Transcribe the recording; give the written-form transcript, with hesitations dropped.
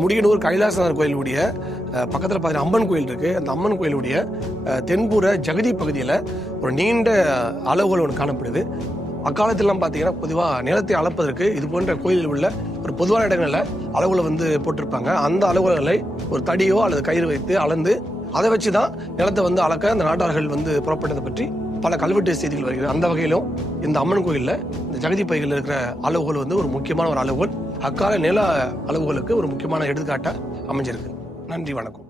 முடியனூர் கைலாசநாதர் கோயிலுடைய பக்கத்தில் பார்த்தீங்கன்னா அம்மன் கோயில் இருக்குது. அந்த அம்மன் கோயிலுடைய தென்புற ஜெகதி பகுதியில் ஒரு நீண்ட அளவுகள் ஒன்று காணப்படுது. அக்காலத்திலாம் பார்த்தீங்கன்னா பொதுவாக நிலத்தை அளப்பதற்கு இது போன்ற கோயிலில் உள்ள ஒரு பொதுவான இடங்களில் அளவுகளை போட்டிருப்பாங்க. அந்த அளவுகளை ஒரு தடியோ அல்லது கயிறு வைத்து அளந்து அதை வச்சு தான் நிலத்தை அளக்க அந்த நாட்டார்கள் புறப்பட்டதை பற்றி பல கல்வெட்டு செய்திகள் வருகிறது. அந்த வகையிலும் இந்த அம்மன் கோயிலில் இந்த ஜெகதி பகுதியில் இருக்கிற அளவுகள் ஒரு முக்கியமான ஒரு அளவுகள், அக்கால நில அளவுகளுக்கு ஒரு முக்கியமான எடுத்துக்காட்டாக அமைஞ்சிருக்கு. நன்றி, வணக்கம்.